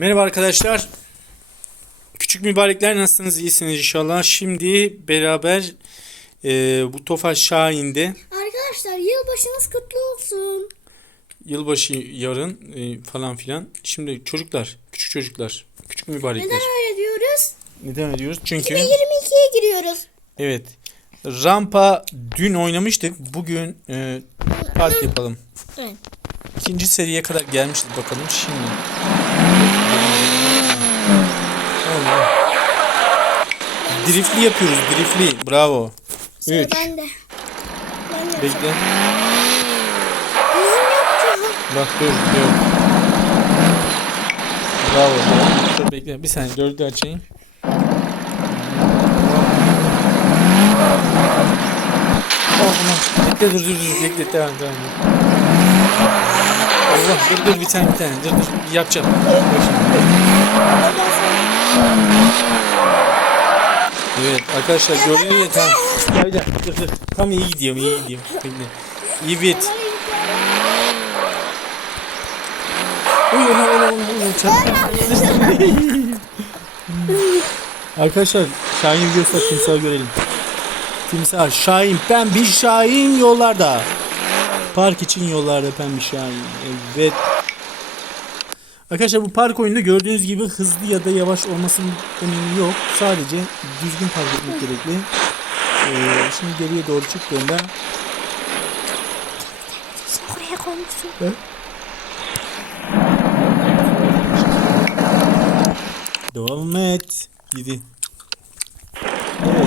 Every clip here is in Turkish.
Merhaba arkadaşlar. Küçük mübarekler nasılsınız? İyisiniz inşallah. Şimdi beraber e, bu Tofaş Şahin'de Arkadaşlar yılbaşınız kutlu olsun. yılbaşı yarın e, falan filan. Şimdi çocuklar, küçük çocuklar, küçük mübarekler. Neden öyle diyoruz? Neden ediyoruz? Çünkü 2022'ye giriyoruz. evet. Rampa dün oynamıştık. Bugün e, park yapalım. Evet. İkinci seriye kadar gelmiştik bakalım şimdi. Allah. Driftli yapıyoruz, driftli. Bravo. Sıra 3 bende. Ben de. Bekle. Bizim yapacağım. Bak dur, dur. Bravo. Dur bekle. Bir saniye dördü açayım. Oh, aman. Bekle dur dur dur. Bekle devam devam. Allah dur dur bir tane bir tane. Dur dur yapacağım. Bak şimdi. Evet arkadaşlar gördüğünüz gibi tam. Bir dakika dur dur. Tam iyi gidiyorum iyi gidiyorum. Bekle. Bit. Uy ona ona ona ona çarptı. Arkadaşlar Şahin videosu timsah görelim. Timsah Şahin pembe Şahin yollarda. Park için yollarda pembe Şahin. Evet. Arkadaşlar bu park oyununda gördüğünüz gibi hızlı ya da yavaş olmasının önemi yok. Sadece düzgün park etmek gerekli. Ee, şimdi geriye doğru çıktığında Oraya koymuşsun. devam et. Gidi. Evet.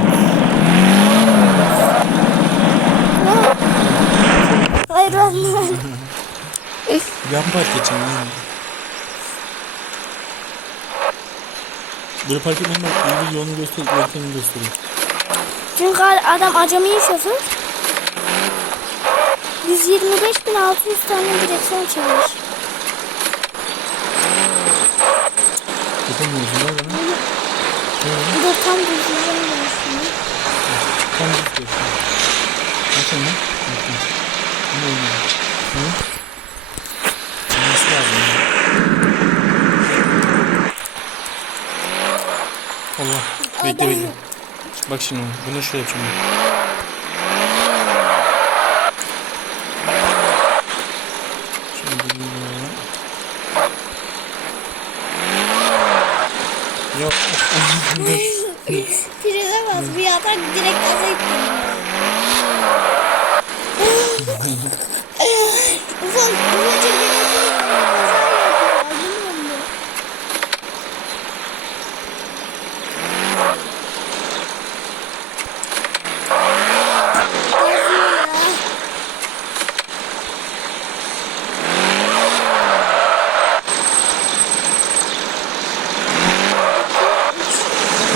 Hayır ben Yan park geçin lan. Böyle park etmenin bak iyi bir yolunu göster, yöntemini gösteriyor. Çünkü adam acemi şoför. 125.600 tane direksiyon çevirir. Yapamıyorsun lan bana. Bu da tam düzgün gelsin. Tam düz göster. Nasıl mı? Bakın. Bunu oynadım. Hı? Nasıl lazım ya? Allah. Bekle bekle. Bak şimdi bunu şöyle yapacağım. Şimdi Yok. Frene bas bir atak direkt gaza yükledim. Ufak ufacık bir atak kaza yapıyor.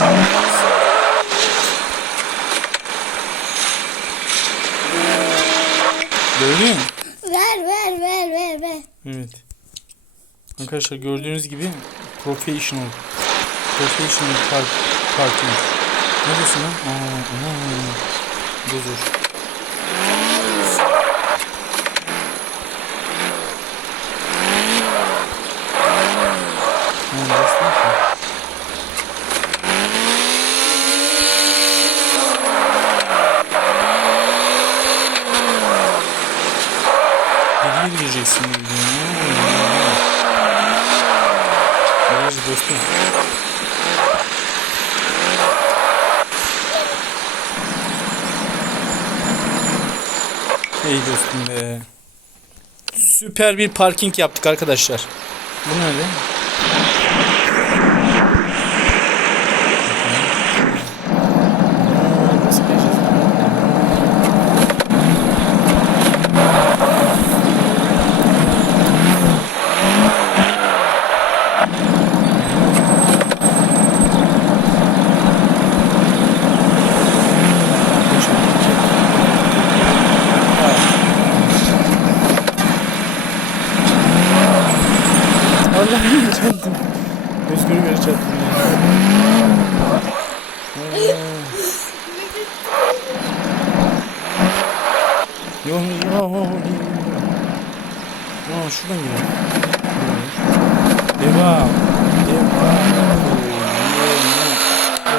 Anlamıyor musun? Gördün mü? Ver ver ver ver ver. Evet. Arkadaşlar gördüğünüz gibi professional. Professional park, parking. Neredesin lan? Aa, değil ki. Geriye gireceksin. Biraz dostum. Ey dostum be. Süper bir parking yaptık arkadaşlar. Bu nerede? Aa, Aa şuradan girelim. Devam. Devam.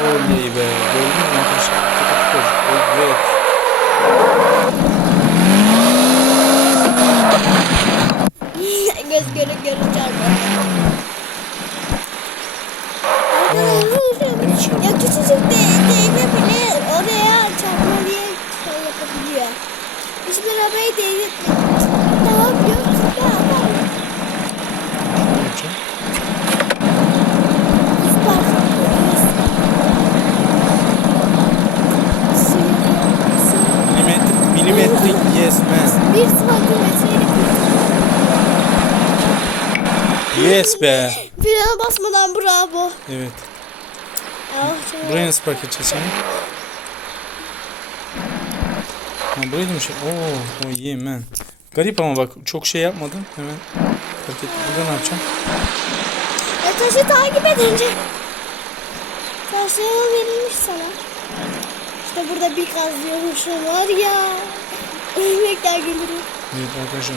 Oley be. Gördün mü arkadaşlar? Evet. Göz göre göre çarpıyor. Ya küçücük de, değme bile oraya çarpma diye şey yapabiliyor. Hiçbir arabayı değdirtmiyor. Ne yapıyor? Yes man. Bir santimetreyle kurtulduk. Yes be. Frene basmadan bravo. Evet. Ah, Buraya nasıl park edeceğiz seni? Ha burayı mı şey? Oo, oh yeah man. Garip ama bak çok şey yapmadım. Hemen park ettim. Burada ne yapacağım? E taşı takip edince. Taşları verilmiş sana. İşte burada bir kaz diyormuşum var ya. Ölmekten gelirim. Evet arkadaşlar.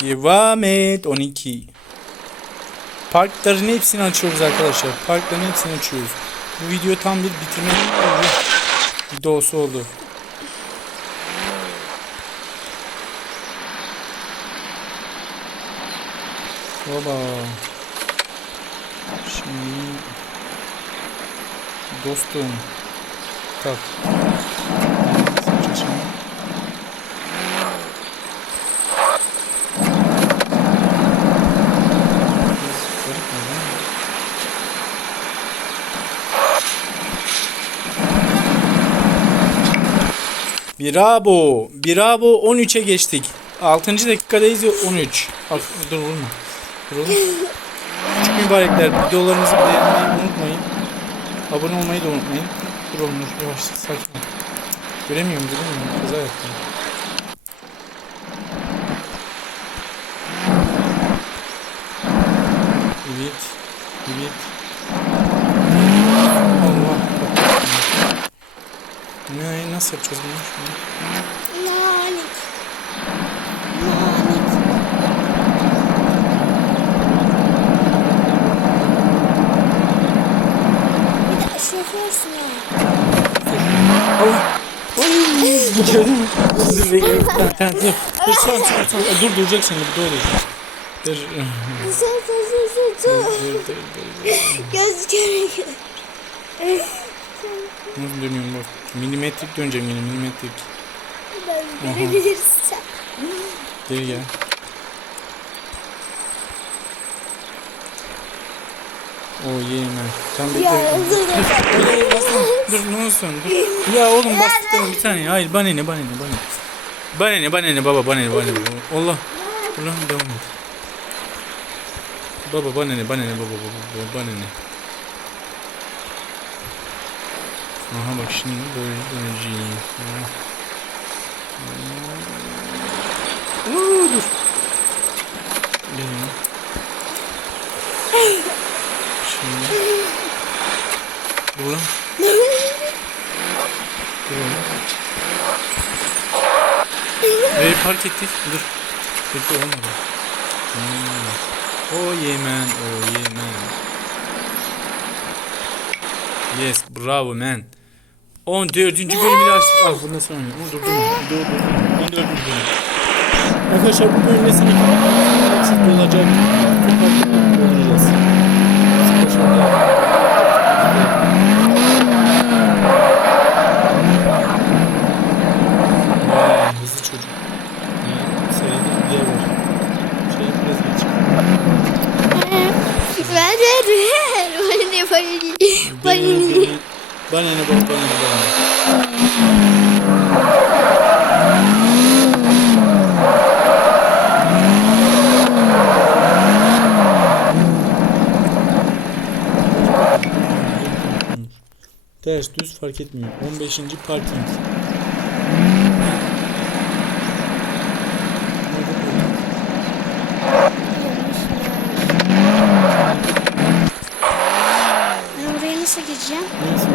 Devam et 12. Parkların hepsini açıyoruz arkadaşlar. Parkların hepsini açıyoruz. Bu video tam bir bitirme videosu oldu. Baba. Şimdi dostum. Lan? Bravo. Bravo 13'e geçtik. 6. dakikadayız ya 13. Bak dur vurma. Dur oğlum. Küçük mübarekler videolarımızı beğenmeyi unutmayın. Abone olmayı da unutmayın. Dur oğlum dur yavaş sakin ol. Göremiyorum göremiyorum. Kaza yaptım. Evet. Evet. Allah. Ne, nasıl yapacağız bunu? Şimdi? Lanet. Lanet. Bir de şoförsün ha. Allah. Gördün mü? Dur bekle. Tamam tamam dur. Dur son son son. Dur duracak şimdi bu doğru. Dur. Su su su su su. Dur dur dur. Göz göre. Nasıl dönüyorum bak. Milimetrik döneceğim yine milimetrik. Ben görebilirsin. Geri gel. O yeme. Tam bekle. Dur dur. Dur ne olsun dur. Ya oğlum bastık deme bir tane. Hayır bana ne bana ne bana ne. Bana ne bana ne baba bana ne bana ne baba. Allah. Ulan devam et. Baba bana ne bana ne baba baba baba bana ne. Aha bak şimdi böyle döneceğim. Oo, dur. Gel ya. Şimdi. Dur lan. Dur oğlum. Ve park ettik. Dur. Bekle olmadı. Hmm. O yemen, o yemen. Yes, bravo man. 14. bölümü açtık. Ah bundan sonra oynayalım. Dur dur dur. Dur dur. 14. bölüm. Arkadaşlar bu bölümde seni açık olacak. Çok farklı olacağız. Vay, hızlı çocuk. Ya, seride diye var. Şey biraz geç. Ver ver ver. Bana ne bana ne. Bana ne. Bana ne bak bana ne bana ne. Ters düz fark etmiyor. 15. parking. Ben oraya nasıl geçeceğim? Neyse.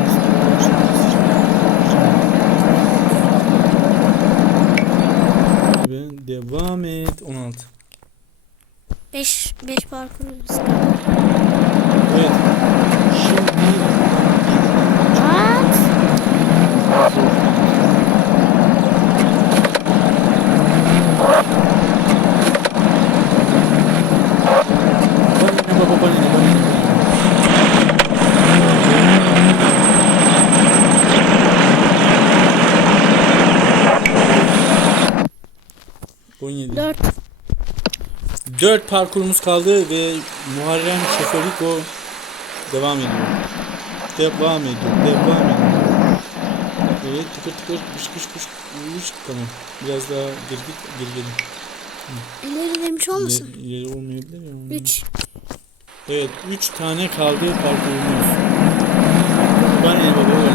Ve devam et. 16. 5 5 parkurumuz. Evet. Şimdi What? Banine baba banine banine. On yedi. 4. 4 parkurumuz kaldı ve Muharrem Şeferiko devam ediyor. Devam ediyor. Devam ediyor. Evet tıkır tıkır kış kış kış kış tamam. Biraz daha geri gelin. İleri demiş olmasın? İleri, ileri olmayabilir ya. 3. Evet 3 tane kaldı parkurumuz. Bana ne baba öyle.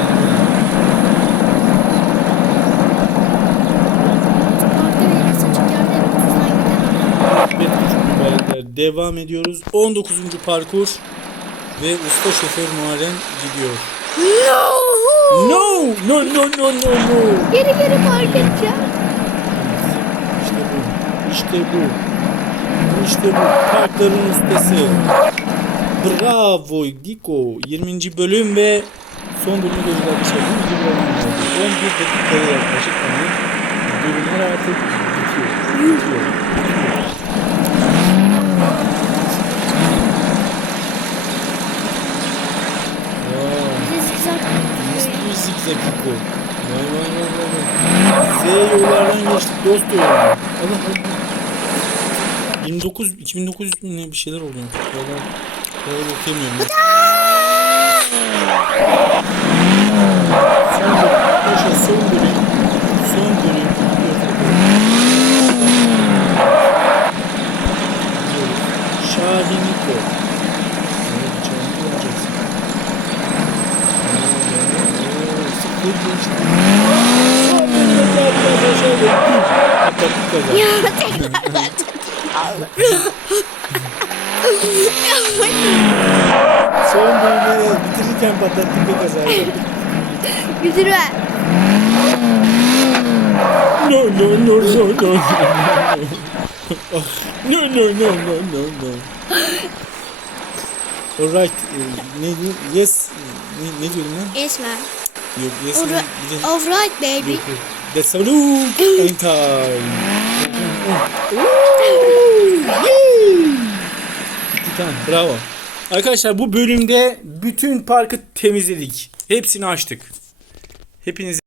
Parkta bir kısacık yerde hızdan gidelim. Evet küçük mübarekler devam ediyoruz. 19. parkur ve usta şoför Muharrem gidiyor. No! No! No no no no no! Geri geri park edeceğim. İşte bu. İşte bu. İşte bu. Parkların ustası. Bravo Diko. 20. bölüm ve son bölümü göreceğiz arkadaşlar. 100 bölüm oldu. 11 dakikaya yaklaşık bölümler artık bitiyor. Bitiyor. Vay. Bize zikzak Nasıl Diko? Vay vay vay vay. vay. Z yollardan geçtik dost yollardan. Alın alın. 29 2900 mü ne bir şeyler oluyor. Valla valla okuyamıyorum. Son bölüm. Arkadaşlar son bölüm. Son bölüm. Şahiniko. Evet, Şahiniko olacaksın. Oo, sıfır geçti. Son bölümde arkadaşlar. Atlattık kaza. Ya tekrar Son bölümü bitirirken patlattık ve kaza yaptık. Güdürme. No no no no no no. No no no no no no. Alright. e, Ne? Yes. Ne, ne diyorum ben? Yes man. Yok yes. Alright. Alright baby. The salute in time. Bitti tamam bravo. Arkadaşlar bu bölümde bütün parkı temizledik. Hepsini açtık. Hepinize